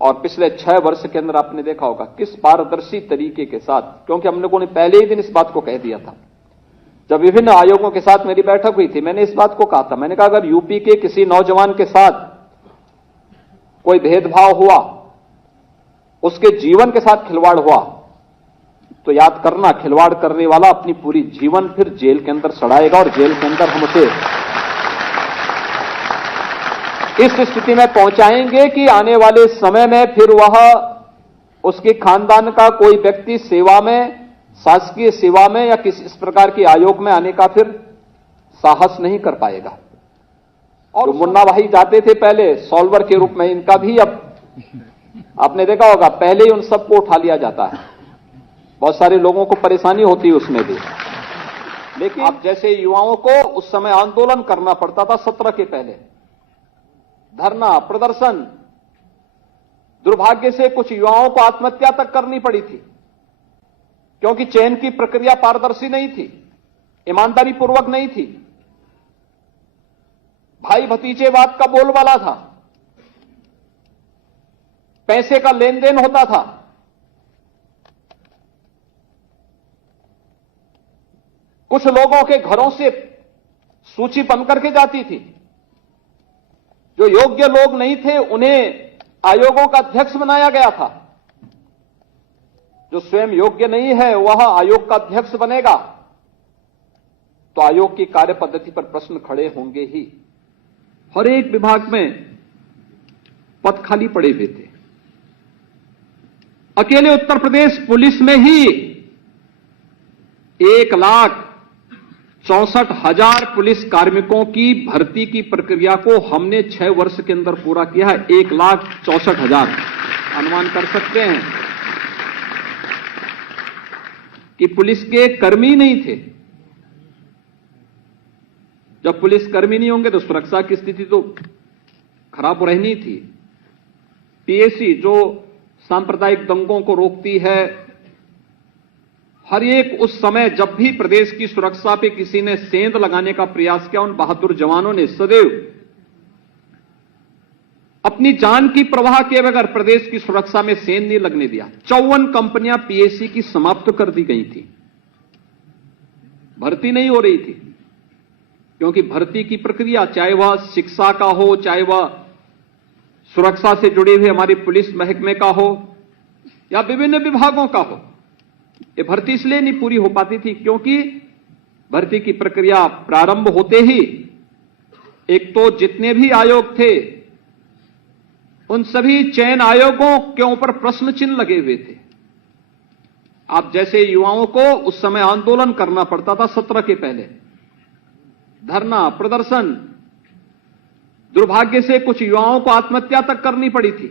और पिछले 6 वर्ष के अंदर आपने देखा होगा किस पारदर्शी तरीके के साथ, क्योंकि हम लोगों ने पहले ही दिन इस बात को कह दिया था जब विभिन्न आयोगों के साथ मेरी बैठक हुई थी। मैंने इस बात को कहा था, मैंने कहा अगर यूपी के किसी नौजवान के साथ कोई भेदभाव हुआ, उसके जीवन के साथ खिलवाड़ हुआ, तो याद करना खिलवाड़ करने वाला अपनी पूरी जीवन फिर जेल के अंदर सड़ाएगा और जेल के अंदर हम उसे इस स्थिति में पहुंचाएंगे कि आने वाले समय में फिर वह उसके खानदान का कोई व्यक्ति सेवा में, शासकीय सेवा में या किसी इस प्रकार के आयोग में आने का फिर साहस नहीं कर पाएगा। और मुन्ना भाई जाते थे पहले सॉल्वर के रूप में, इनका भी अब आपने देखा होगा पहले ही उन सबको उठा लिया जाता है। बहुत सारे लोगों को परेशानी होती है उसमें भी, लेकिन अब जैसे युवाओं को उस समय आंदोलन करना पड़ता था 17 के पहले, धरना प्रदर्शन, दुर्भाग्य से कुछ युवाओं को आत्महत्या तक करनी पड़ी थी, क्योंकि चयन की प्रक्रिया पारदर्शी नहीं थी, ईमानदारी पूर्वक नहीं थी, भाई भतीजेवाद का बोलबाला था, पैसे का लेन देन होता था। कुछ लोगों के घरों से सूची बन करके जाती थी, जो योग्य लोग नहीं थे उन्हें आयोगों का अध्यक्ष बनाया गया था। जो स्वयं योग्य नहीं है वह आयोग का अध्यक्ष बनेगा तो आयोग की कार्य पद्धति पर प्रश्न खड़े होंगे ही। हर एक विभाग में पद खाली पड़े हुए थे। अकेले उत्तर प्रदेश पुलिस में ही 1,64,000 पुलिस कार्मिकों की भर्ती की प्रक्रिया को हमने 6 वर्ष के अंदर पूरा किया है। 1,64,000 अनुमान कर सकते हैं कि पुलिस के कर्मी नहीं थे। जब पुलिस कर्मी नहीं होंगे तो सुरक्षा की स्थिति तो खराब रहनी थी। पीएसी जो सांप्रदायिक दंगों को रोकती है, हर एक उस समय जब भी प्रदेश की सुरक्षा पे किसी ने सेंध लगाने का प्रयास किया, उन बहादुर जवानों ने सदैव अपनी जान की परवाह किए बगैर प्रदेश की सुरक्षा में सेंध नहीं लगने दिया। 54 कंपनियां पीएसी की समाप्त कर दी गई थी, भर्ती नहीं हो रही थी, क्योंकि भर्ती की प्रक्रिया चाहे वह शिक्षा का हो, चाहे वह सुरक्षा से जुड़े हुए हमारे पुलिस महकमे का हो या विभिन्न विभागों का हो, ये भर्ती इसलिए नहीं पूरी हो पाती थी क्योंकि भर्ती की प्रक्रिया प्रारंभ होते ही एक तो जितने भी आयोग थे उन सभी चयन आयोगों के ऊपर प्रश्न चिन्ह लगे हुए थे। आप जैसे युवाओं को उस समय आंदोलन करना पड़ता था 17 के पहले, धरना प्रदर्शन, दुर्भाग्य से कुछ युवाओं को आत्महत्या तक करनी पड़ी थी,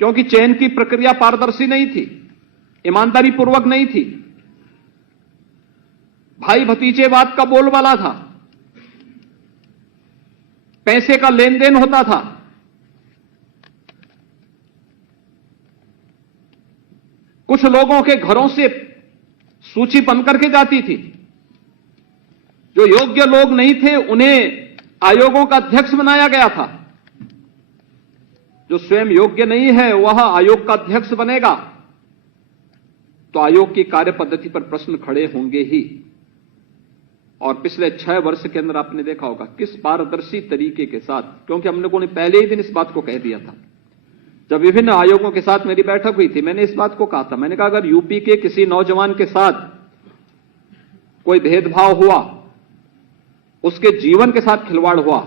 क्योंकि चयन की प्रक्रिया पारदर्शी नहीं थी, ईमानदारी पूर्वक नहीं थी, भाई भतीजेवाद का बोलबाला था, पैसे का लेन देन होता था। कुछ लोगों के घरों से सूची बन करके जाती थी, जो योग्य लोग नहीं थे उन्हें आयोगों का अध्यक्ष बनाया गया था। जो स्वयं योग्य नहीं है वह आयोग का अध्यक्ष बनेगा तो आयोग की कार्य पद्धति पर प्रश्न खड़े होंगे ही। और पिछले 6 वर्ष के अंदर आपने देखा होगा किस पारदर्शी तरीके के साथ, क्योंकि हम लोगों ने पहले ही दिन इस बात को कह दिया था जब विभिन्न आयोगों के साथ मेरी बैठक हुई थी। मैंने इस बात को कहा था, मैंने कहा अगर यूपी के किसी नौजवान के साथ कोई भेदभाव हुआ, उसके जीवन के साथ खिलवाड़ हुआ,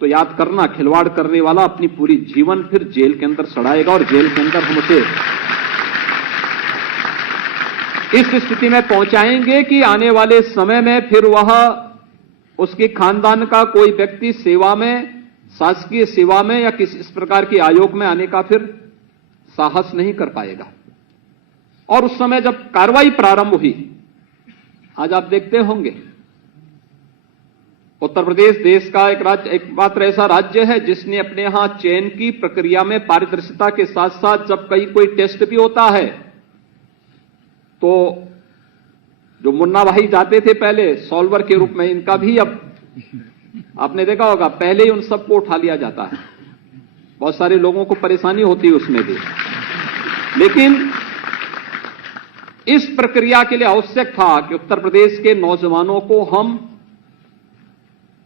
तो याद करना खिलवाड़ करने वाला अपनी पूरी जीवन फिर जेल के अंदर सड़ाएगा और जेल के अंदर हम उसे इस स्थिति में पहुंचाएंगे कि आने वाले समय में फिर वह उसके खानदान का कोई व्यक्ति सेवा में, शासकीय सेवा में या किसी इस प्रकार के आयोग में आने का फिर साहस नहीं कर पाएगा। और उस समय जब कार्रवाई प्रारंभ हुई, आज आप देखते होंगे उत्तर प्रदेश देश का एकमात्र ऐसा राज्य है जिसने अपने यहां चयन की प्रक्रिया में पारदर्शिता के साथ साथ जब कहीं कोई टेस्ट भी होता है तो जो मुन्ना भाई जाते थे पहले सॉल्वर के रूप में, इनका भी अब आपने देखा होगा पहले ही उन सबको उठा लिया जाता है। बहुत सारे लोगों को परेशानी होती है उसमें भी, लेकिन इस प्रक्रिया के लिए आवश्यक था कि उत्तर प्रदेश के नौजवानों को हम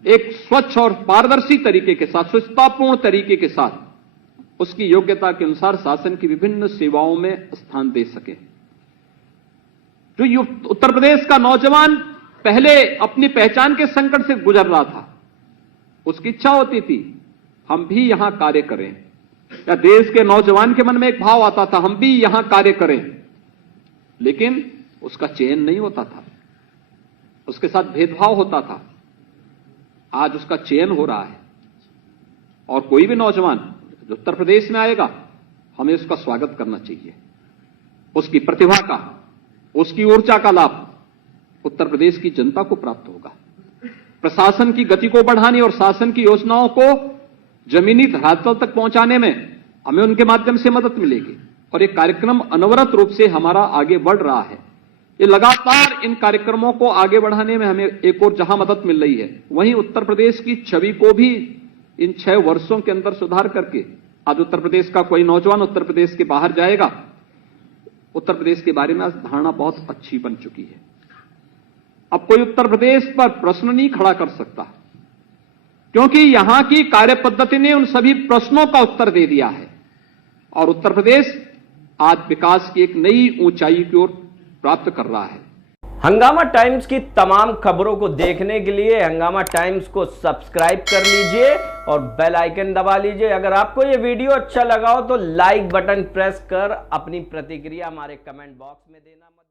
एक स्वच्छ और पारदर्शी तरीके के साथ, स्वच्छतापूर्ण तरीके के साथ उसकी योग्यता के अनुसार शासन की विभिन्न सेवाओं में स्थान दे सके। जो उत्तर प्रदेश का नौजवान पहले अपनी पहचान के संकट से गुजर रहा था, उसकी इच्छा होती थी हम भी यहां कार्य करें, या देश के नौजवान के मन में एक भाव आता था हम भी यहां कार्य करें, लेकिन उसका चयन नहीं होता था, उसके साथ भेदभाव होता था। आज उसका चयन हो रहा है और कोई भी नौजवान जो उत्तर प्रदेश में आएगा हमें उसका स्वागत करना चाहिए। उसकी प्रतिभा का, उसकी ऊर्जा का लाभ उत्तर प्रदेश की जनता को प्राप्त होगा। प्रशासन की गति को बढ़ाने और शासन की योजनाओं को जमीनी धरातल तक पहुंचाने में हमें उनके माध्यम से मदद मिलेगी और ये कार्यक्रम अनवरत रूप से हमारा आगे बढ़ रहा है। ये लगातार इन कार्यक्रमों को आगे बढ़ाने में हमें एक और जहां मदद मिल रही है, वहीं उत्तर प्रदेश की छवि को भी इन 6 वर्षों के अंदर सुधार करके आज उत्तर प्रदेश का कोई नौजवान उत्तर प्रदेश के बाहर जाएगा, उत्तर प्रदेश के बारे में आज धारणा बहुत अच्छी बन चुकी है। अब कोई उत्तर प्रदेश पर प्रश्न नहीं खड़ा कर सकता, क्योंकि यहां की कार्य पद्धति ने उन सभी प्रश्नों का उत्तर दे दिया है और उत्तर प्रदेश आज विकास की एक नई ऊंचाई की ओर प्राप्त कर रहा है। हंगामा टाइम्स की तमाम खबरों को देखने के लिए हंगामा टाइम्स को सब्सक्राइब कर लीजिए और बेल आइकन दबा लीजिए। अगर आपको यह वीडियो अच्छा लगा हो तो लाइक बटन प्रेस कर अपनी प्रतिक्रिया हमारे कमेंट बॉक्स में देना मत